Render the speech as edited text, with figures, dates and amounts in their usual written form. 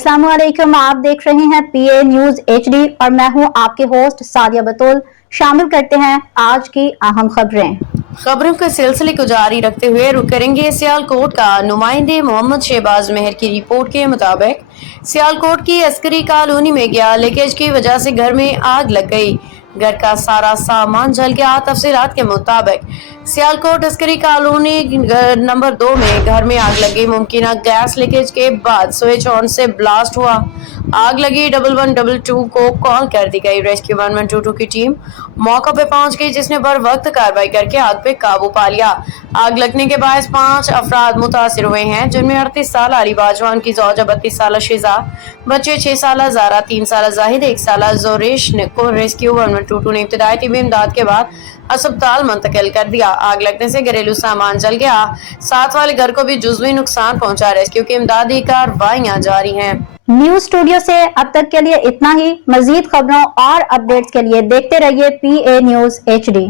अस्सलाम वालेकुम, आप देख रहे हैं PA न्यूज HD और मैं हूं आपके होस्ट सादिया बतूल। शामिल करते हैं आज की अहम खबरों के सिलसिले को जारी रखते हुए रुक करेंगे सियालकोट का। नुमाइंदे मोहम्मद शहबाज मेहर की रिपोर्ट के मुताबिक सियालकोट की अस्करी कॉलोनी में गया लीकेज की वजह से घर में आग लग गई। घर का सारा सामान जल गया। तफसीलात के मुताबिक सियालकोट अस्करी कॉलोनी नंबर 2 में घर में आग लगी। मुमकिन गैस लीकेज के बाद स्विच ऑन से ब्लास्ट हुआ। आग लगी 1112 को कॉल कर दी गई। रेस्क्यू 1122 की टीम मौका पे पहुंच गई, जिसने बर वक्त कार्रवाई करके आग पे काबू पा लिया। आग लगने के बाद 5 अफराद मुतासिर हुए हैं, जिनमें 38 साल अली बाजवान की जौजा, 32 साल शिजा, बच्चे 6 साल जारा, 3 साल जाहिद, 1 साल जोरेश को रेस्क्यू 1122 ने इब्तदाई टीम इमदाद के बाद अस्पताल मुंतकिल कर दिया। आग लगने से घरेलू सामान जल गया। साथ वाले घर को भी जुज़वी नुकसान पहुंचा। रेस्क्यू की इमदादी कार्रवाइयां जारी हैं। न्यूज स्टूडियो से अब तक के लिए इतना ही। मजीद खबरों और अपडेट्स के लिए देखते रहिए PA न्यूज HD।